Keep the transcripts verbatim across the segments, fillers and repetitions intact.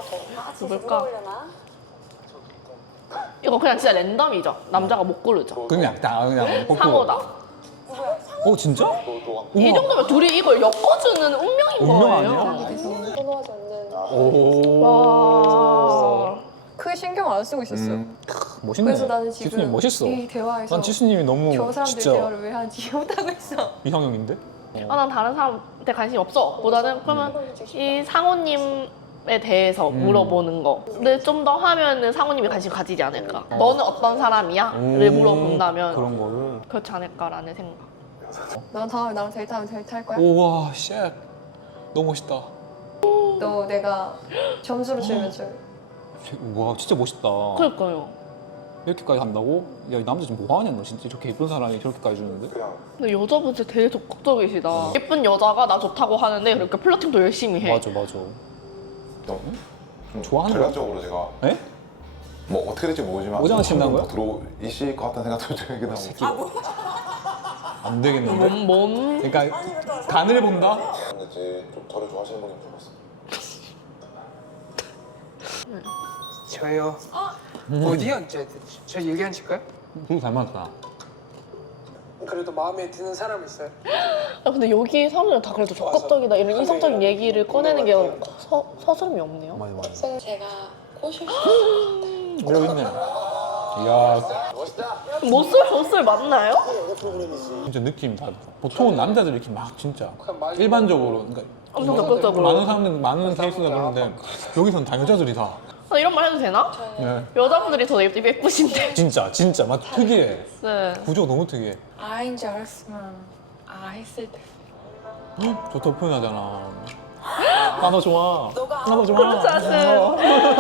누굴까? 이거 그냥 진짜 랜덤이죠. 남자가 못 고르죠. 그냥 나 그냥 뽑고. 상호다. 어 진짜? 이 정도면 둘이 이걸 엮어주는 운명인 운명 거예요. 아니야? 선호하지 않는. 오. 와. 크게 신경 안 쓰고 있었어요. 음, 크, 멋있네. 그래서 나는 지금 지수님 멋있어. 이 대화에서 난 지수님이 너무 저 사람들 진짜 대화를 왜 하지 못하고 있어. 이상형인데? 아, 난 다른 사람한테 관심이 없어. 보다는 그러면 이 상호님에 대해서 음. 물어보는 거를 좀 더 하면은 상호님이 관심 가지지 않을까. 너는 어떤 사람이야? 를 음, 물어본다면 그런 거를. 그렇지 않을까라는 생각. 넌 다음에 나랑 데이트하면 데이트 할 거야? 우와 쉣. 너무 멋있다. 너 내가 점수로 치면 줄. 와 진짜 멋있다. 그럴까요? 이렇게까지 한다고? 야 이 남자 지금 뭐 하냐 너 진짜 이렇게 예쁜 사람이 저렇게까지 주는데? 근데 여자분 진짜 되게 적극적이시다. 예쁜 여자가 나 좋다고 하는데 그렇게 플러팅도 열심히 해. 맞아 맞아. 좀 좋아하는 거야? 결과적으로 제가 에? 뭐 어떻게 될지 모르지만 오장을 친다는 거야? 들어오실 것 같다는 생각도 들긴 하고. 안 되겠는데? 몸, 몸. 그러니까 간을 본다? 근데 이제 좀 저를 좋아하시는 분이 좀 있어요. 저요. 어디요? 저, 저 얘기 안 칠까요? 둘이 잘 맞다. 그래도 마음에 드는 사람 있어요? 아, 근데 여기 사람들은 다 그래도 적극적이다 이런 이성적인 얘기를 꺼내는 게 서, 서슴이 없네요. 맞아 맞아. 제가 꼬실 여기 있네. 이야 못쏠 못쏠 맞나요? 진짜 느낌이 다르다. 보통은 남자들이 이렇게 막 진짜 일반적으로 그러니까 엄청 적극적으로. 많은 사람들 많은 케이스가 그런데 여기선 다 여자들이 다. 아, 이런 말 해도 되나? 네. 여자분들이 더 예- 예쁘신데. 진짜 진짜 맞 특이해. 네. 구조가 너무 특이해. 아인 줄 알았으면 아 했을 때. 좋다고 표현하잖아. 나도 좋아. 나도 좋아. 그렇지 않아요.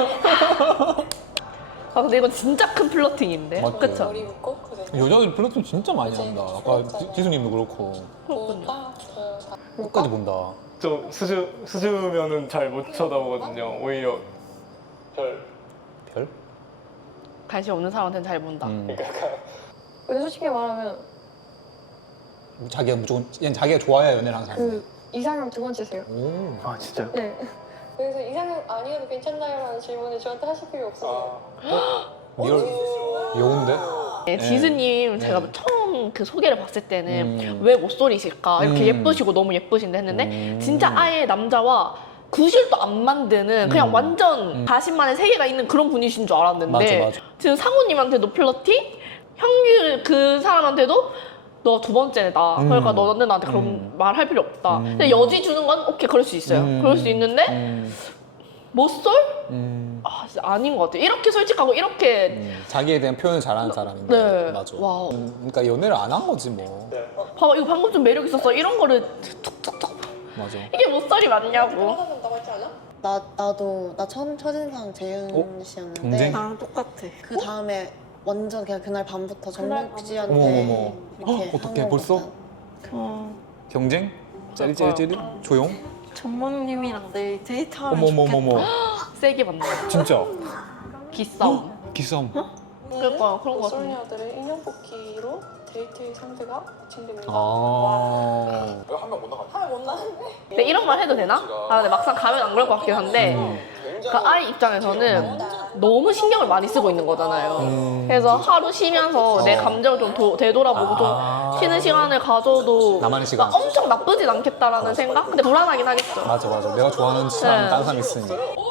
아 근데 이건 진짜 큰 플러팅인데. 맞죠. 그쵸? 머리 묶고 그래서 여자들 플러팅 진짜 많이 한다. 아까 지- 지수님도 그렇고 그렇군요. 오빠 저 끝까지 본다. 저 수주 수주면은 잘 못 쳐다보거든요. 오히려 별 별? 관심 없는 사람한테는 잘 본다. 음. 근데 솔직히 말하면 자기가 무조건 얘는 자기가 좋아야 연애를 항상. 그 이상형 두 번째세요. 오. 아 진짜. 네. 그래서 이상형 아니어도 괜찮나요라는 질문을 저한테 하실 필요 없어요. 리얼 여운데? 네, 지수님 제가 처음 그 소개를 봤을 때는 음. 왜 못소리실까 이렇게 음. 예쁘시고 너무 예쁘신데 했는데 음. 진짜 아예 남자와 구실도 안 만드는 그냥 음. 완전 음. 자신만의 세계가 있는 그런 분이신 줄 알았는데 맞아, 맞아. 지금 상우님한테도 플러팅, 형규 그 사람한테도 너 두 번째다. 음. 그러니까 너는 나한테 그런 음. 말 할 필요 없다. 음. 근데 여지 주는 건 오케이 그럴 수 있어요. 음. 그럴 수 있는데 음. 못쏠? 음. 아 진짜 아닌 것 같아요. 이렇게 솔직하고 이렇게 음. 자기에 대한 표현을 잘하는 사람인데. 네. 맞아. 와우. 음, 그러니까 연애를 안 한 거지 뭐. 봐봐 이거 방금 좀 매력 있었어. 이런 거를 툭툭툭 맞아. 이게 못살이 맞냐고. 한다고 했지 않아? 나 나도 나 처음 첫인상 재윤 어? 씨였는데 경쟁? 나랑 똑같아. 그 다음에 완전 그냥 그날 밤부터 정목 씨한테 어머머머. 이렇게 헉, 어떡해, 한 벌써? 거거든. 어, 경쟁? 찌릿찌릿찌릿? 조용? 전모님이랑 내일 데이트하면 어머머머머. 세게 받는 거. 진짜? 기싸움. 기싸움. 그러니까 그런 거 같은데. 솔녀들의 인형 뽑기로 데이트의 상대가 진됩니다. 아. 한명 못 나가요. 근데 이런 말 해도 되나? 아 근데 막상 가면 안 그럴 것 같긴 한데 그 아이 입장에서는 너무 신경을 많이 쓰고 있는 거잖아요. 음. 그래서 하루 쉬면서 내 어. 감정을 좀 도- 되돌아보고 아. 좀 쉬는 시간을 가져도 나만의 시간. 막 엄청 나쁘진 않겠다라는 생각? 근데 불안하긴 하겠죠. 맞아 맞아. 내가 좋아하는 사람 네. 다른 사람 있으니.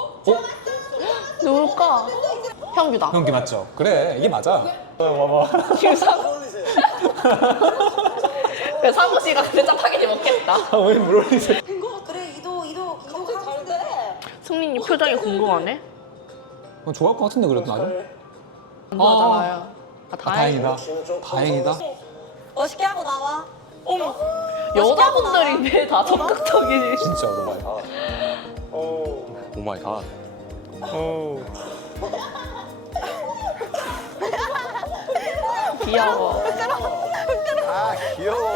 누굴까? 형규다. 형기 맞죠? 그래 이게 맞아. 규상. 그 상우 씨가 근데 짜파게티 먹겠다. 아왜 물어리세요? 그래 이도 이도 이도 가는데 승민이 표정이 궁금하네. 어, 좋아할 것 같은데 그래도 나도. 안 좋아하잖아요. 아, 아, 다행이다. 다행이다. 다행이다. 멋있게 하고 나와. 여자분들이 왜 다 적극적이지? 진짜 오마이. 오 마이 갓. 귀여워. 아 귀여워.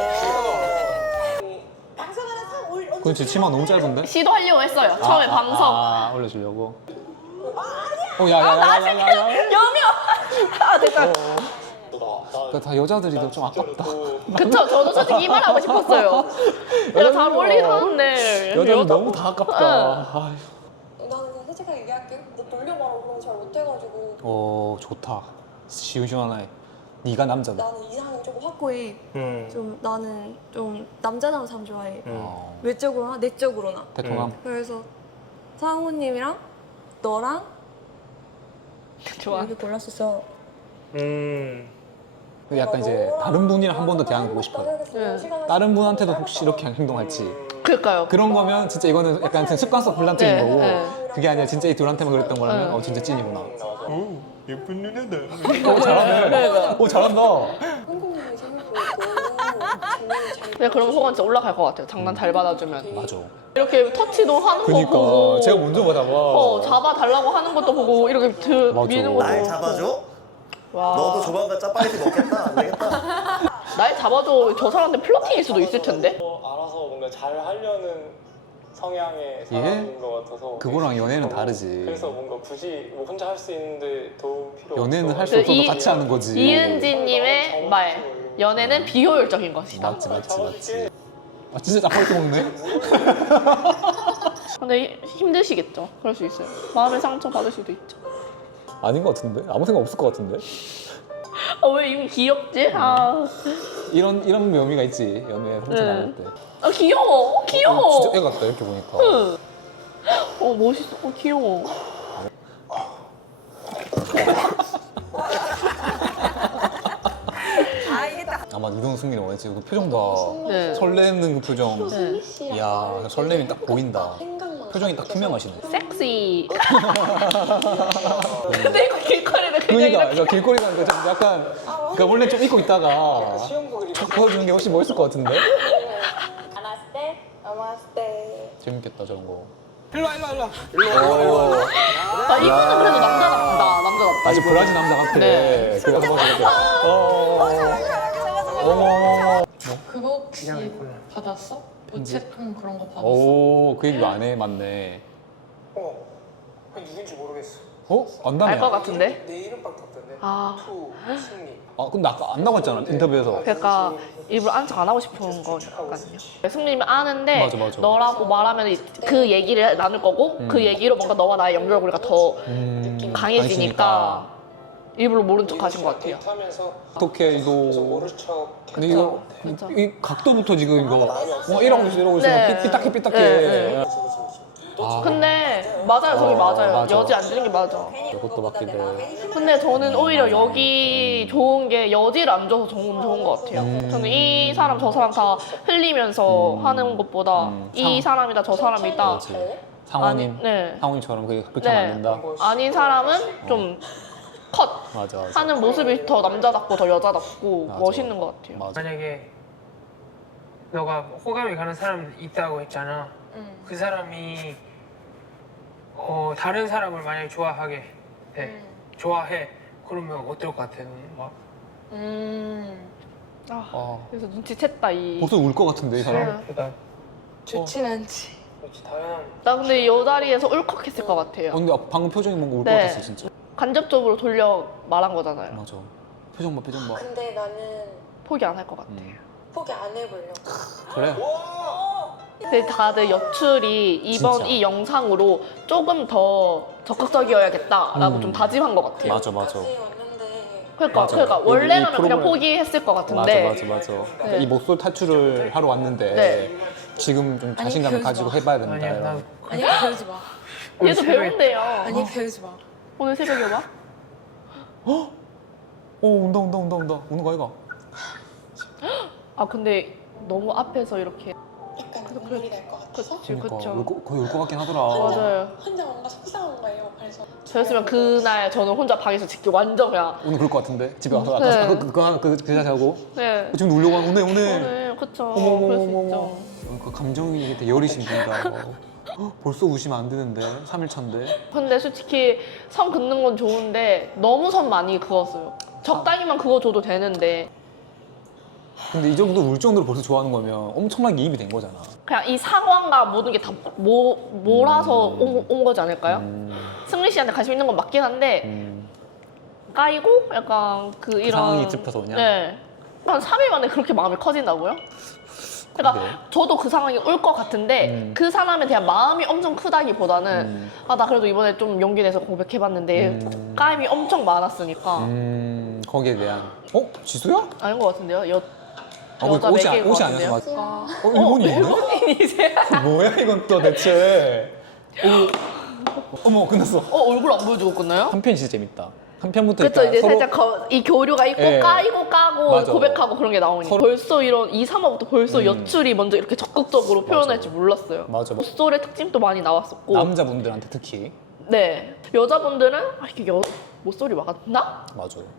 그렇지 치마 너무 짧은데? 시도하려고 했어요. 처음에 아, 방석. 아, 아 올려주려고. 어 야야야야야야. 여명! 아, 됐다. 그다 여자들이 좀 아깝다. 그쵸, 저도 솔직히 이 말 하고 싶었어요. 내가 잘 어울리긴 하는데. 여자들 여자- 너무 다 아깝다. 아휴. 나는 그냥 솔직하게 얘기할게. 나 돌려 말하고 그런 거 잘 못해가지고 오 좋다. 시원시원하네. 네가 남자다. 나는 이상형이 조금 확 확고해. 음. 좀 나는 좀 남자다운 사람 좋아해. 어, 외적으로나 내적으로나. 대통함. 그래서 상우님이랑 너랑 좋아. 이렇게 골랐었어. 음. 근데 약간 이제 다른 분이랑 한 번 더 대화해보고 싶어요. 네. 다른 분한테도 혹시 이렇게 행동할지. 그럴까요? 그런 거면 진짜 이거는 약간 습관성 불란증인 네, 거고 네. 그게 아니라 진짜 이 둘한테만 그랬던 거라면 네. 어 진짜 찐이구나. 오 예쁜 누나다. 오 잘하네. 오 잘한다. 한국인이 생각보다 너무 재능이 네, 그럼 호감 진짜 올라갈 것 같아요. 장난 잘 받아주면. 맞아. 이렇게 터치도 하는 거 그니까 보고. 제가 먼저 받아봐. 어, 잡아달라고 하는 것도 보고 이렇게 드, 맞아. 미는 것도. 날 잡아줘? 와. 너도 조만간 짜파게티 먹겠다. 안 되겠다. 날 잡아줘. 저 사람한테 플러팅일 수도 있을 텐데. 어, 알아서 뭔가 잘 하려는 성향의 사람인 것 같아서. 그거랑 연애는 다르지. 그래서 뭔가 굳이 뭐 혼자 할 수 있는데 도움 필요 연애는 없어. 할 수 그 없어도 이- 같이 하는 거지. 이은지님의 말. 연애는 비효율적인 것이다. 맞지 맞지 맞지. 아 진짜 짜파게티 먹네. 근데 힘드시겠죠. 그럴 수 있어요. 마음의 상처 받을 수도 있죠. 아닌 것 같은데? 아무 생각 없을 것 같은데? 아, 왜 이거 귀엽지? 아, 이런 이런 묘미가 있지 연애 혼자 네. 나갈 때. 아 귀여워. 어, 귀여워. 진짜 애 같다 이렇게 보니까. 응. 어, 멋있어. 어, 귀여워. 아마 이동 승민이 원했지. 그 표정 봐. 네. 설레는 그 표정. 네. 이야 설렘이 딱 보인다. 생각만 표정이 딱 투명하시네. 섹시. 근데 이거 길거리는 그냥 그러니까 이렇게. 그러니까 길거리 가니까 좀 약간 그러니까 원래 좀 입고 있다가 촥 보여주는 게 훨씬 멋있을 것 같은데? 나마스테 나마스테 재밌겠다 저런 거. 일로 와, 일로 와, 일로 와. 오. 아, 이분은 그래도 남자답다. 남자답다. 아주 브라질 남자 같아. 네. 그 한번 이렇게. 어. 어머. 그거 혹시 받았어? 우체통 그런 거 받았어? 오, 그 얘기 안 해. 맞네. 어, 그 누군지 모르겠어. 어? 안다며? 알 것 같은데? 내 이름밖에 없던데. 아. 투 승리. 아, 근데 아까 안 나왔잖아. 인터뷰에서. 그러니까 일부러 아는 척 안 하고 싶은 거니까요. 승님이 아는데 맞아, 맞아. 너라고 말하면 이- 그 얘기를 나눌 거고 음. 그 얘기로 뭔가 너와 나의 연결고리가 더 음, 강해지니까 일부러 모른 척 하신 것 같아요. 하면서 어떻게 이거. 모른 척. 근데 이거 그쵸. 이 각도부터 지금 이거 어, 이러고 있어 이러고 있어 네. 삐딱해 삐딱해. 네, 네. 아, 근데 맞아요, 저기 어, 맞아요. 맞아. 여지 안 주는 게 맞아. 이것도 맞게 돼. 근데 저는 오히려 여기 좋은 게 여지를 안 줘서 좋은, 좋은 것 같아요. 음. 저는 이 사람 저 사람 다 흘리면서 음. 하는 것보다 음. 이 사람이다 저 사람이다. 그렇지. 상호님, 아니, 네. 상호님처럼 그게 그렇게 하면 안 네. 된다. 아닌 사람은 좀 컷 맞아 맞아. 하는 모습이 더 남자답고 더 여자답고 맞아. 멋있는 것 같아요. 맞아. 만약에 너가 호감이 가는 사람 있다고 했잖아. 그 사람이 어 다른 사람을 만약에 좋아하게 해. 좋아해. 그러면 어떨 것 같아? 너는 막 음. 아, 아, 그래서 눈치챘다 이. 벌써 울 것 같은데 이 사람. 네. 그다 좋진 않지. 그렇지 당연한. 나 근데 이 자리에서 울컥했을 것 어, 같아요. 근데 방금 표정이 뭔가 울 것 네. 같았어 진짜. 간접적으로 돌려 말한 거잖아요. 맞아. 표정 봐 표정 봐. 근데 나는 포기 안 할 것 같아요. 음. 포기 안 해보려고. 그래. 근데 다들 연출이 이번 진짜. 이 영상으로 조금 더 적극적이어야겠다라고 음. 좀 다짐한 것 같아요. 맞아 맞아. 같이 왔는데 그러니까, 맞아. 그러니까 여기 원래라면 이 그냥 프로그램- 포기했을 것 맞아 같은데. 맞아 맞아. 그러니까 네. 이 목소리 탈출을 하러 왔는데 네. 지금 좀 자신감을 배우지 가지고 마. 해봐야 된다. 아니야 나. 이런. 아니 배우지 마. 얘도 배운대요. 아니 배우지 마. 오늘 새벽에 와? 어 운다 운다 운다 운다 우는 거 아이가? 아 근데 너무 앞에서 이렇게. 약간 눈물이 날 것 같아서 그치 그러니까 그쵸. 울 거- 거의 울 것 같긴 하더라. 맞아요. 혼자 뭔가 속상한 거예요. 그래서 저였으면 그날 저는 혼자 방에서 지켜 완전 그냥. 오늘 그럴 것 같은데 집에 와서 네. 아까 그, 그, 그, 그, 그 자세 하고 네. 지금 울려고 하는 오네 오네. 오늘 그쵸. 어머머머머머. 그럴 수 있죠. 그 감정이 이게 되게 열이신 분이다. 헉, 벌써 우시면 안 되는데 삼 일 차인데. 근데 솔직히 선 긋는 건 좋은데 너무 선 많이 그었어요. 적당히만 그어줘도 되는데 근데 이 정도 울 정도로 벌써 좋아하는 거면 엄청나게 이입이 된 거잖아. 그냥 이 상황과 모든 게 다 몰아서 음. 온, 온 거지 않을까요? 음, 승리 씨한테 관심 있는 건 맞긴 한데 음. 까이고 약간 그 이런 상황이 짚어서 그냥? 네. 한 삼 일 만에 그렇게 마음이 커진다고요? 그러니까 네. 저도 그 상황이 올 것 같은데 음. 그 사람에 대한 마음이 엄청 크다기보다는 음. 아 나 그래도 이번에 좀 용기 내서 고백해봤는데 음. 까임이 엄청 많았으니까 음, 거기에 대한. 어? 지수야? 아닌 것 같은데요? 여, 아, 뭐 여자 옷이, 네 개일 안- 것 옷이 같은데요? 아니어서 맞. 아. 어, 일본인이네? 일본인이세요? 뭐야 이건 또 대체. 어, 어머 끝났어. 어 얼굴 안 보여주고 끝나요? 한 편 진짜 재밌다. 한 편부터 그쵸 일단 이제 서로 살짝 거- 이 교류가 있고 예. 까이고 까고 맞아. 고백하고 그런 게 나오니까 서로- 벌써 이런 이, 삼 화부터 벌써 음. 여출이 먼저 이렇게 적극적으로 표현할 줄 몰랐어요. 맞아. 모쏠의 특징도 많이 나왔었고 남자분들한테 특히 네 여자분들은 아 이게 여, 모쏠이 맞나? 맞아요.